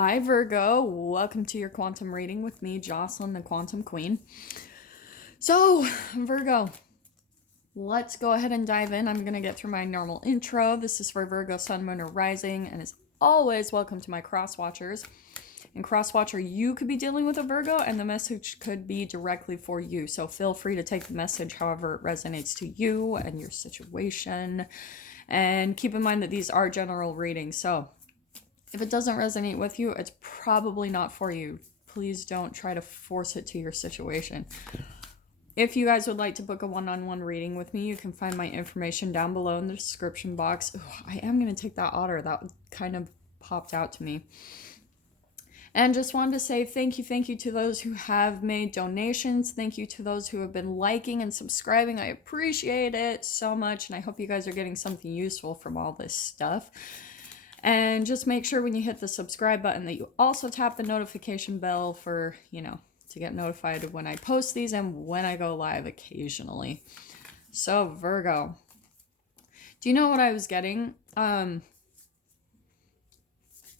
Hi, Virgo. Welcome to your quantum reading with me, Jocelyn, the Quantum Queen. So, Virgo, let's go ahead and dive in. I'm going to get through my normal intro. This is for Virgo, Sun, Moon, or Rising, and as always, welcome to my cross watchers. In cross watcher, you could be dealing with a Virgo, and the message could be directly for you. So feel free to take the message however it resonates to you and your situation. And keep in mind that these are general readings. So if it doesn't resonate with you, it's probably not for you. Please don't try to force it to your situation. If you guys would like to book a one-on-one reading with me, you can find my information down below in the description box. Ooh, I am going to take that otter. That kind of popped out to me. And just wanted to say thank you to those who have made donations. Thank you to those who have been liking and subscribing. I appreciate it so much, and I hope you guys are getting something useful from all this stuff. And just make sure when you hit the subscribe button that you also tap the notification bell for, to get notified when I post these and when I go live occasionally. So, Virgo, do you know what I was getting?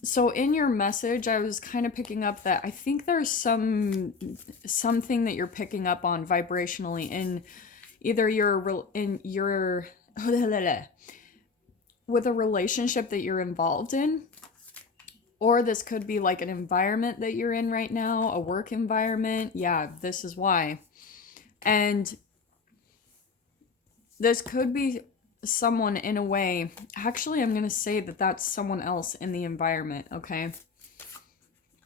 So in your message, I was kind of picking up that I think there's something that you're picking up on vibrationally in either with a relationship that you're involved in, or this could be like an environment that you're in right now, a work environment. Yeah, this is why. And this could be someone in a way. Actually, I'm going to say that that's someone else in the environment, okay?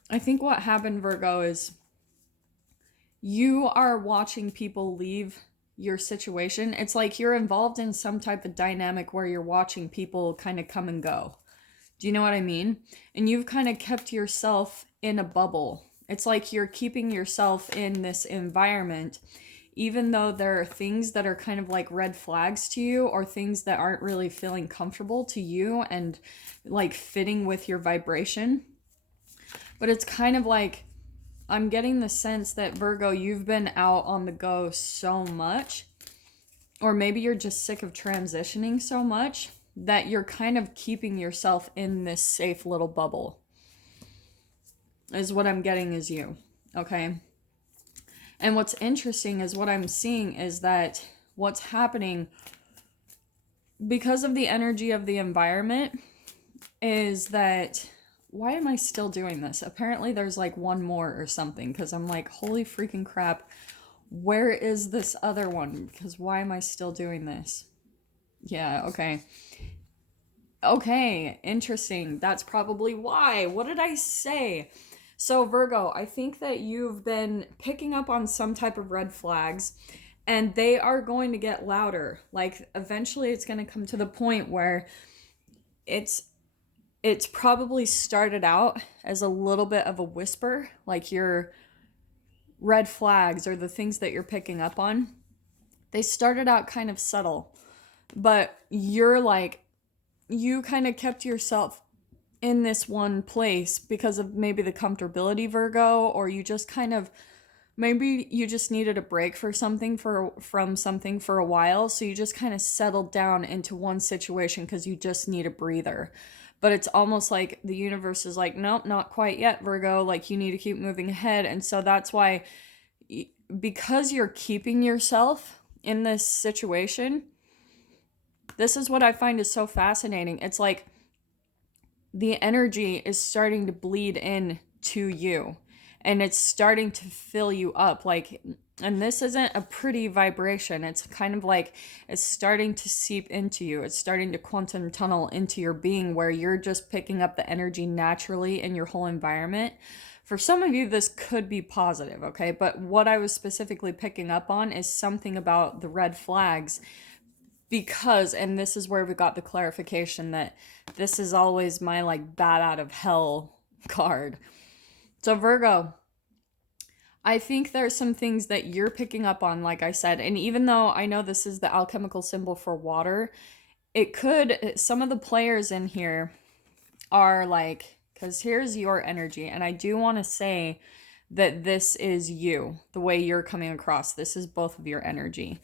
I think what happened, Virgo, is you are watching people leave your situation. It's like you're involved in some type of dynamic where you're watching people kind of come and go. Do you know what I mean? And you've kind of kept yourself in a bubble. It's like you're keeping yourself in this environment, even though there are things that are kind of like red flags to you, or things that aren't really feeling comfortable to you and like fitting with your vibration. But it's kind of like, I'm getting the sense that, Virgo, you've been out on the go so much, or maybe you're just sick of transitioning so much, that you're kind of keeping yourself in this safe little bubble, is what I'm getting is you, okay? And what's interesting is what I'm seeing is that what's happening because of the energy of the environment is that, why am I still doing this? Apparently there's like one more or something, because I'm like, holy freaking crap, where is this other one? Because why am I still doing this? Yeah, okay. Okay, interesting. That's probably why. What did I say? So, Virgo, I think that you've been picking up on some type of red flags, and they are going to get louder. Like, eventually it's going to come to the point where it's probably started out as a little bit of a whisper, like your red flags or the things that you're picking up on. They started out kind of subtle, but you're like, you kind of kept yourself in this one place because of maybe the comfortability, Virgo, or you just kind of, maybe you just needed a break from something for a while, so you just kind of settled down into one situation because you just need a breather. But it's almost like the universe is like, nope, not quite yet, Virgo. Like, you need to keep moving ahead. And so that's why, because you're keeping yourself in this situation, this is what I find is so fascinating. It's like the energy is starting to bleed in to you, and it's starting to fill you up. Like, and this isn't a pretty vibration. It's kind of like it's starting to seep into you. It's starting to quantum tunnel into your being, where you're just picking up the energy naturally in your whole environment. For some of you, this could be positive, okay? But what I was specifically picking up on is something about the red flags, because, and this is where we got the clarification that this is always my like bat out of hell card. So, Virgo, I think there's some things that you're picking up on, like I said, and even though I know this is the alchemical symbol for water, it could, some of the players in here are like, because here's your energy, and I do want to say that this is you, the way you're coming across. This is both of your energy.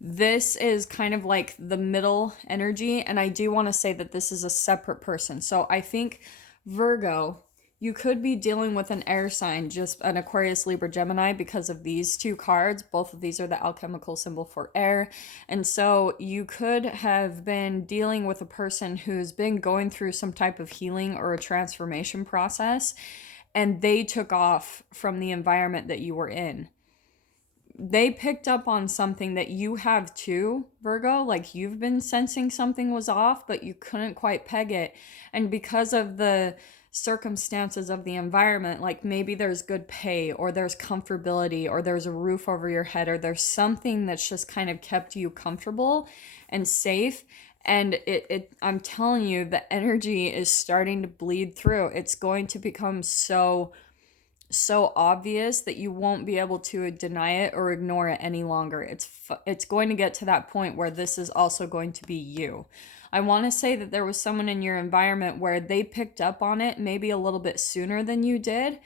This is kind of like the middle energy, and I do want to say that this is a separate person. So I think, Virgo, you could be dealing with an air sign, just an Aquarius, Libra, Gemini, because of these two cards. Both of these are the alchemical symbol for air. And so you could have been dealing with a person who's been going through some type of healing or a transformation process, and they took off from the environment that you were in. They picked up on something that you have too, Virgo. Like, you've been sensing something was off, but you couldn't quite peg it. And because of the circumstances of the environment, like maybe there's good pay, or there's comfortability, or there's a roof over your head, or there's something that's just kind of kept you comfortable and safe. And I'm telling you, the energy is starting to bleed through. It's going to become so obvious that you won't be able to deny it or ignore it any longer. It's going to get to that point where this is also going to be you. I want to say that there was someone in your environment where they picked up on it maybe a little bit sooner than you did,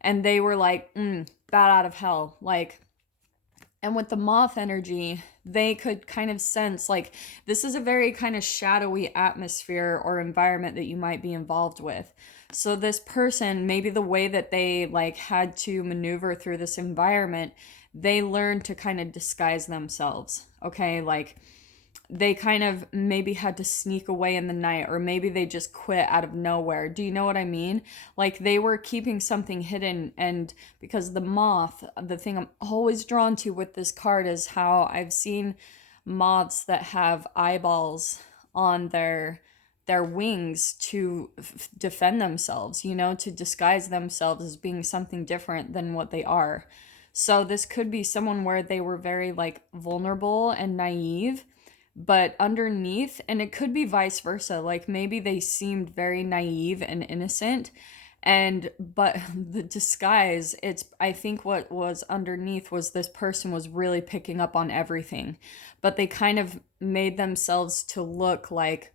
and they were like, bat out of hell. Like, and with the moth energy, they could kind of sense, like, this is a very kind of shadowy atmosphere or environment that you might be involved with. So this person, maybe the way that they like had to maneuver through this environment, they learned to kind of disguise themselves. Okay, like, they kind of maybe had to sneak away in the night, or maybe they just quit out of nowhere. Do you know what I mean? Like, they were keeping something hidden. And because the moth, the thing I'm always drawn to with this card is how I've seen moths that have eyeballs on their wings to defend themselves, you know, to disguise themselves as being something different than what they are. So this could be someone where they were very like vulnerable and naive, but underneath, and it could be vice versa, like maybe they seemed very naive and innocent, but the disguise, I think what was underneath was this person was really picking up on everything, but they kind of made themselves to look like,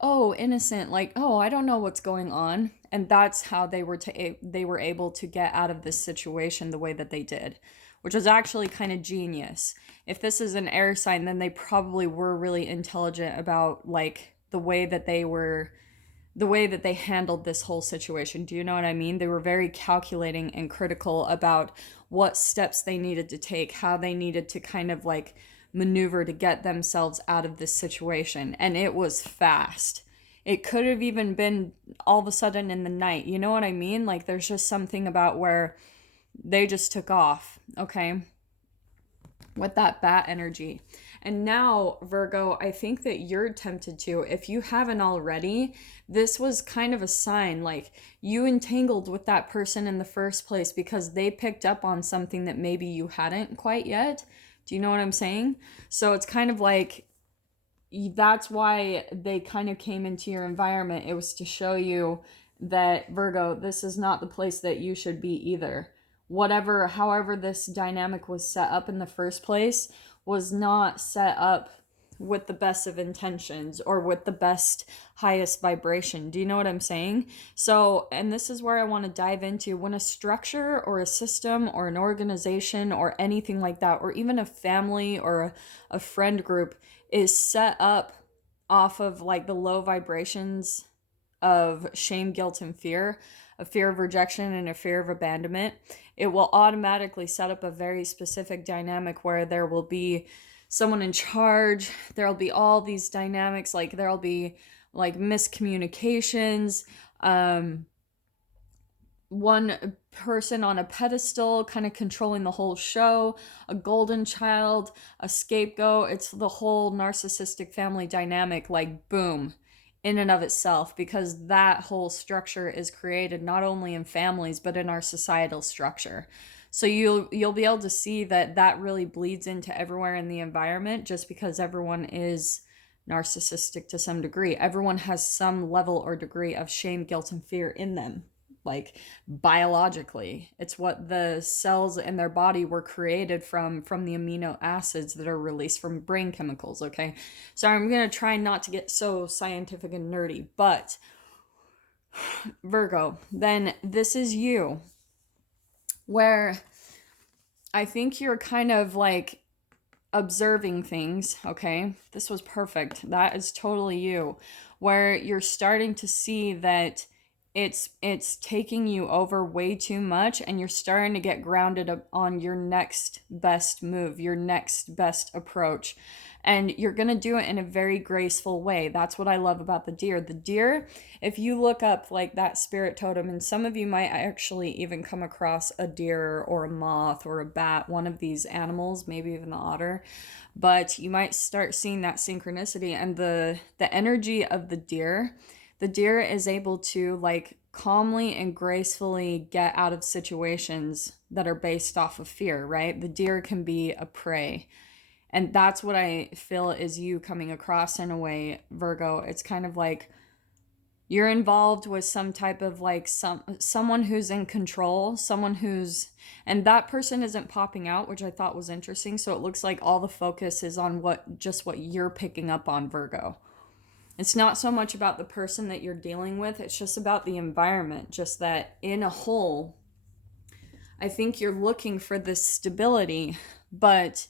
oh, innocent, like, oh, I don't know what's going on. And that's how they were able to get out of this situation the way that they did, which was actually kind of genius. If this is an air sign, then they probably were really intelligent about like the way that they handled this whole situation. Do you know what I mean? They were very calculating and critical about what steps they needed to take, how they needed to kind of like maneuver to get themselves out of this situation. And it was fast. It could have even been all of a sudden in the night. You know what I mean? Like, there's just something about where they just took off, okay, with that bat energy. And now, Virgo, I think that you're tempted to, if you haven't already, this was kind of a sign, like you entangled with that person in the first place because they picked up on something that maybe you hadn't quite yet. Do you know what I'm saying? So it's kind of like, that's why they kind of came into your environment. It was to show you that, Virgo, this is not the place that you should be either. However this dynamic was set up in the first place was not set up with the best of intentions or with the best, highest vibration. Do you know what I'm saying? So, and this is where I want to dive into, when a structure or a system or an organization or anything like that, or even a family or a friend group is set up off of like the low vibrations of shame, guilt, and fear, a fear of rejection and a fear of abandonment, it will automatically set up a very specific dynamic where there will be someone in charge. There'll be all these dynamics, like there'll be like miscommunications, one person on a pedestal kind of controlling the whole show, a golden child, a scapegoat. It's the whole narcissistic family dynamic, like boom, in and of itself, because that whole structure is created not only in families but in our societal structure. So you'll be able to see that really bleeds into everywhere in the environment, just because everyone is narcissistic to some degree. Everyone has some level or degree of shame, guilt, and fear in them. Like, biologically, it's what the cells in their body were created from the amino acids that are released from brain chemicals, okay? So I'm going to try not to get so scientific and nerdy, but Virgo, then this is you, where I think you're kind of like observing things, okay? This was perfect. That is totally you, where you're starting to see that it's taking you over way too much, and you're starting to get grounded up on your next best move, your next best approach. And you're going to do it in a very graceful way. That's what I love about the deer. The deer, if you look up like that spirit totem, and some of you might actually even come across a deer or a moth or a bat, one of these animals, maybe even the otter, but you might start seeing that synchronicity. And the energy of the deer is able to like calmly and gracefully get out of situations that are based off of fear, right? The deer can be a prey. And that's what I feel is you coming across in a way, Virgo. It's kind of like you're involved with some type of like someone who's in control, someone who's, and that person isn't popping out, which I thought was interesting. So it looks like all the focus is on what you're picking up on, Virgo. It's not so much about the person that you're dealing with, it's just about the environment. Just that in a whole, I think you're looking for this stability, but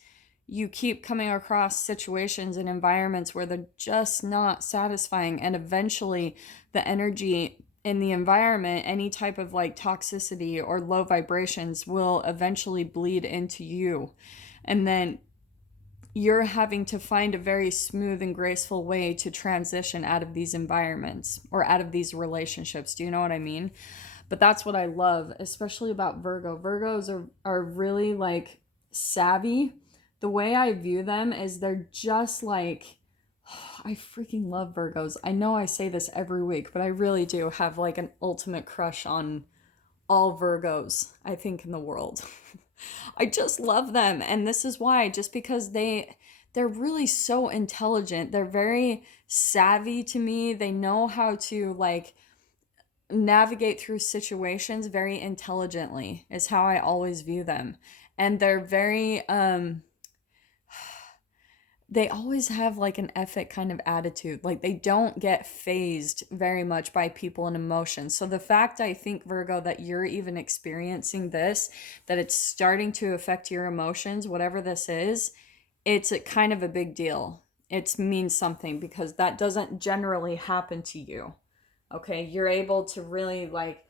you keep coming across situations and environments where they're just not satisfying. And eventually, the energy in the environment, any type of like toxicity or low vibrations, will eventually bleed into you. And then you're having to find a very smooth and graceful way to transition out of these environments or out of these relationships. Do you know what I mean? But that's what I love, especially about Virgo. Virgos are really like savvy. The way I view them is they're just like, I freaking love Virgos. I know I say this every week, but I really do have like an ultimate crush on all Virgos, I think, in the world. I just love them. And this is why, just because they're really so intelligent. They're very savvy to me. They know how to like navigate through situations very intelligently is how I always view them. And they're very they always have like an ethic kind of attitude. Like they don't get phased very much by people and emotions. So the fact, I think, Virgo, that you're even experiencing this, that it's starting to affect your emotions, whatever this is, it's a kind of a big deal. It means something because that doesn't generally happen to you. Okay, you're able to really like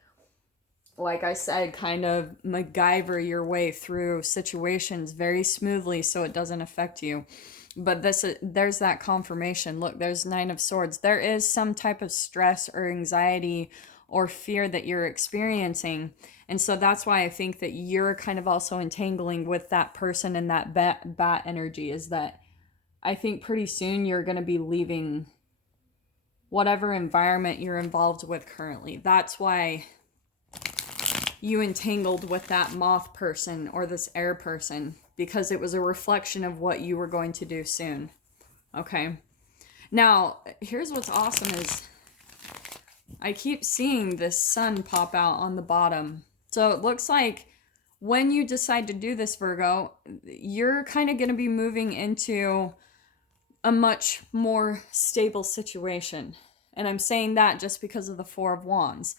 I said, kind of MacGyver your way through situations very smoothly so it doesn't affect you. But there's that confirmation. Look, there's Nine of Swords. There is some type of stress or anxiety or fear that you're experiencing. And so that's why I think that you're kind of also entangling with that person and that bat energy, is that I think pretty soon you're going to be leaving whatever environment you're involved with currently. That's why you entangled with that moth person or this air person, because it was a reflection of what you were going to do soon. Okay. Now, here's what's awesome is I keep seeing this sun pop out on the bottom. So it looks like when you decide to do this, Virgo, you're kind of going to be moving into a much more stable situation. And I'm saying that just because of the Four of Wands.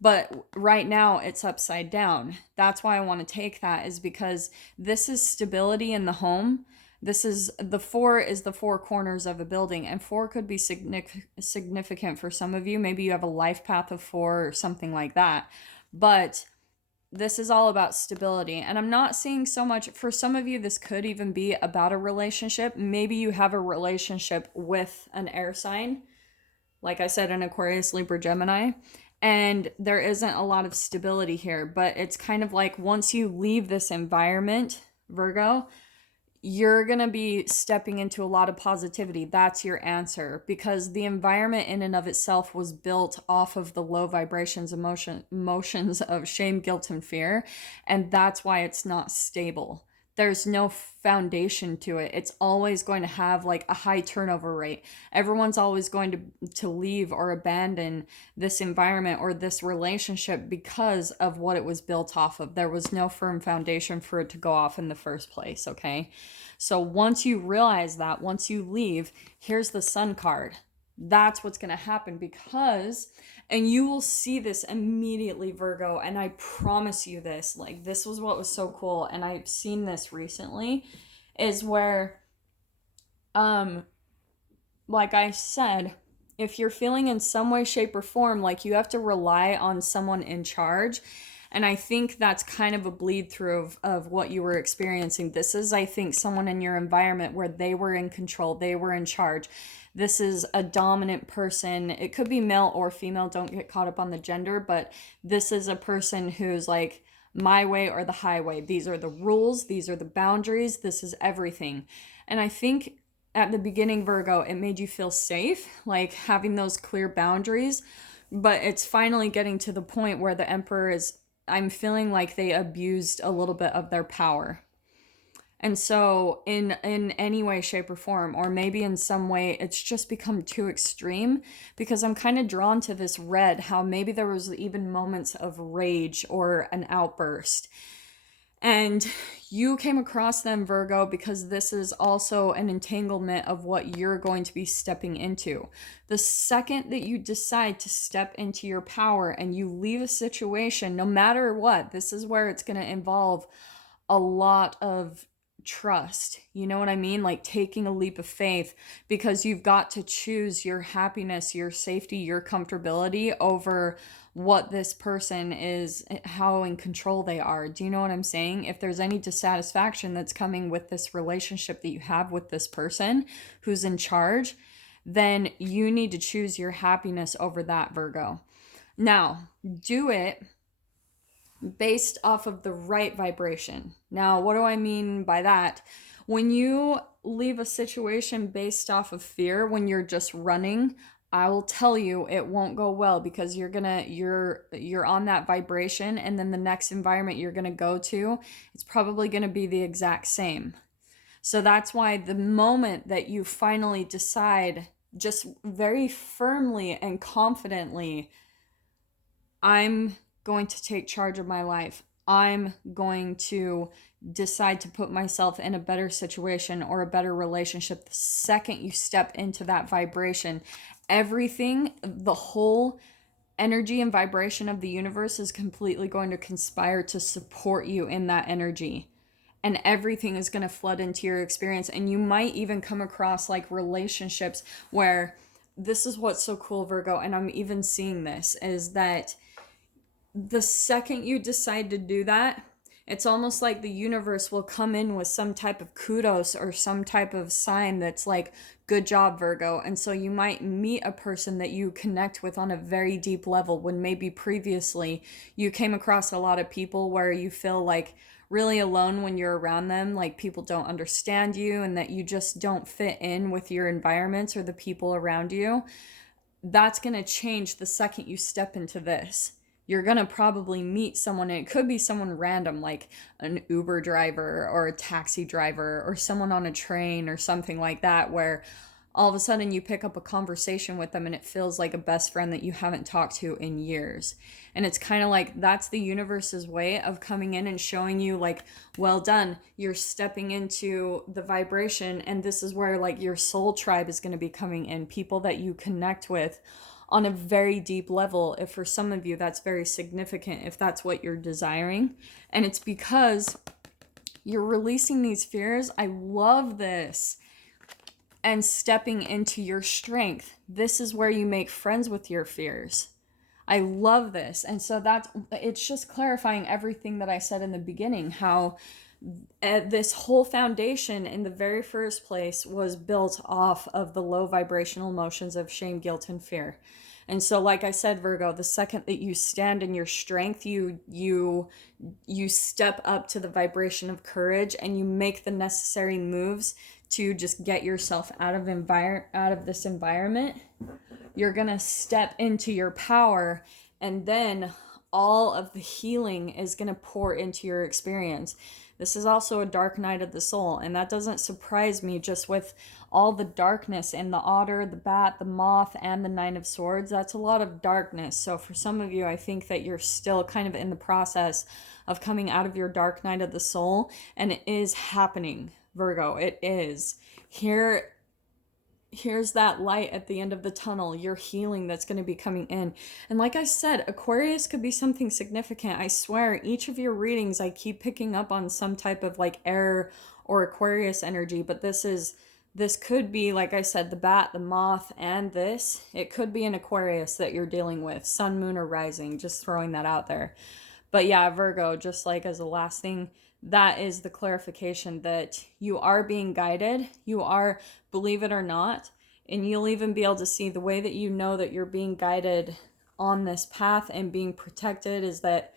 But right now it's upside down. That's why I want to take that, is because this is stability in the home. This is the four corners of a building, and four could be significant for some of you. Maybe you have a life path of four or something like that. But this is all about stability. And I'm not seeing so much, for some of you, this could even be about a relationship. Maybe you have a relationship with an air sign. Like I said, an Aquarius, Libra, Gemini. And there isn't a lot of stability here, but it's kind of like once you leave this environment, Virgo, you're going to be stepping into a lot of positivity. That's your answer, because the environment in and of itself was built off of the low vibrations, emotions of shame, guilt, and fear. And that's why it's not stable. There's no foundation to it. It's always going to have like a high turnover rate. Everyone's always going to leave or abandon this environment or this relationship because of what it was built off of. There was no firm foundation for it to go off in the first place, okay? So once you realize that, once you leave, here's the Sun card. That's what's going to happen, because, and you will see this immediately, Virgo, and I promise you this, like this was what was so cool, and I've seen this recently, is where like I said, if you're feeling in some way, shape, or form like you have to rely on someone in charge, and I think that's kind of a bleed through of what you were experiencing. This is, I think, someone in your environment where they were in control, they were in charge. This is a dominant person. It could be male or female, don't get caught up on the gender, but this is a person who's like, my way or the highway. These are the rules, these are the boundaries, this is everything. And I think at the beginning, Virgo, it made you feel safe, like having those clear boundaries. But it's finally getting to the point where the Emperor is, I'm feeling like they abused a little bit of their power. And so in any way, shape, or form, or maybe in some way, it's just become too extreme, because I'm kind of drawn to this red, how maybe there was even moments of rage or an outburst. And you came across them, Virgo, because this is also an entanglement of what you're going to be stepping into. The second that you decide to step into your power and you leave a situation, no matter what, this is where it's going to involve a lot of trust. You know what I mean? Like taking a leap of faith, because you've got to choose your happiness, your safety, your comfortability over what this person is, how in control they are. Do you know what I'm saying? If there's any dissatisfaction that's coming with this relationship that you have with this person who's in charge, then you need to choose your happiness over that, Virgo. Now, do it based off of the right vibration. Now, what do I mean by that? When you leave a situation based off of fear, when you're just running, I will tell you it won't go well, because you're on that vibration, and then the next environment you're going to go to, it's probably going to be the exact same. So that's why the moment that you finally decide, just very firmly and confidently, I'm going to take charge of my life, I'm going to decide to put myself in a better situation or a better relationship, the second you step into that vibration, everything, the whole energy and vibration of the universe is completely going to conspire to support you in that energy. And everything is going to flood into your experience. And you might even come across like relationships where, this is what's so cool, Virgo, and I'm even seeing this, is that the second you decide to do that, it's almost like the universe will come in with some type of kudos or some type of sign that's like, good job, Virgo. And so you might meet a person that you connect with on a very deep level, when maybe previously you came across a lot of people where you feel like really alone when you're around them, like people don't understand you and that you just don't fit in with your environments or the people around you. That's going to change the second you step into this. You're going to probably meet someone, and it could be someone random, like an Uber driver or a taxi driver or someone on a train or something like that, where all of a sudden you pick up a conversation with them and it feels like a best friend that you haven't talked to in years. And it's kind of like, that's the universe's way of coming in and showing you like, well done, you're stepping into the vibration. And this is where like your soul tribe is going to be coming in, people that you connect with on a very deep level. If for some of you that's very significant, if that's what you're desiring. And it's because you're releasing these fears. I love this. And stepping into your strength. This is where you make friends with your fears. I love this. And so it's just clarifying everything that I said in the beginning, how this whole foundation in the very first place was built off of the low vibrational emotions of shame, guilt, and fear. And so, like I said, Virgo, the second that you stand in your strength, you step up to the vibration of courage, and you make the necessary moves to just get yourself out of this environment. You're gonna step into your power, and then all of the healing is gonna pour into your experience. This is also a dark night of the soul, and that doesn't surprise me, just with all the darkness and the otter, the bat, the moth, and the Nine of Swords. That's a lot of darkness. So for some of you, I think that you're still kind of in the process of coming out of your dark night of the soul, and it is happening, Virgo. It is. Here's that light at the end of the tunnel, your healing that's going to be coming in. And like I said, Aquarius could be something significant. I swear, each of your readings, I keep picking up on some type of like air or Aquarius energy, but this is This could be, like I said, the bat, the moth, and this. It could be an Aquarius that you're dealing with, sun, moon, or rising, just throwing that out there. But yeah, Virgo, just like as the last thing, that is the clarification that you are being guided. You are, believe it or not, and you'll even be able to see the way that you know that you're being guided on this path and being protected is that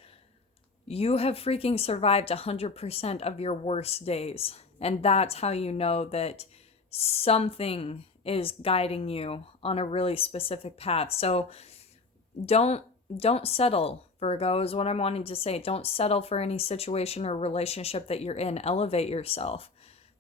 you have freaking survived 100% of your worst days. And that's how you know that something is guiding you on a really specific path. So don't don't settle, Virgo, is what I'm wanting to say. Don't settle for any situation or relationship that you're in. Elevate yourself.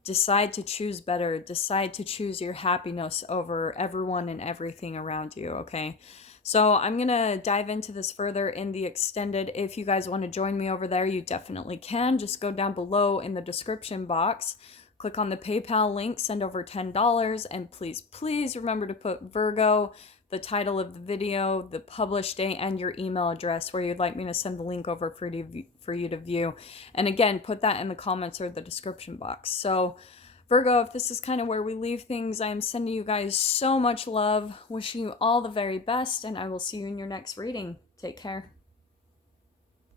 Decide to choose better. Decide to choose your happiness over everyone and everything around you, okay? So I'm going to dive into this further in the extended. If you guys want to join me over there, you definitely can. Just go down below in the description box. Click on the PayPal link, send over $10, and please remember to put Virgo, the title of the video, the published date, and your email address where you'd like me to send the link over for you to view. And again, put that in the comments or the description box. So Virgo, if this is kind of where we leave things, I am sending you guys so much love, wishing you all the very best, and I will see you in your next reading. Take care.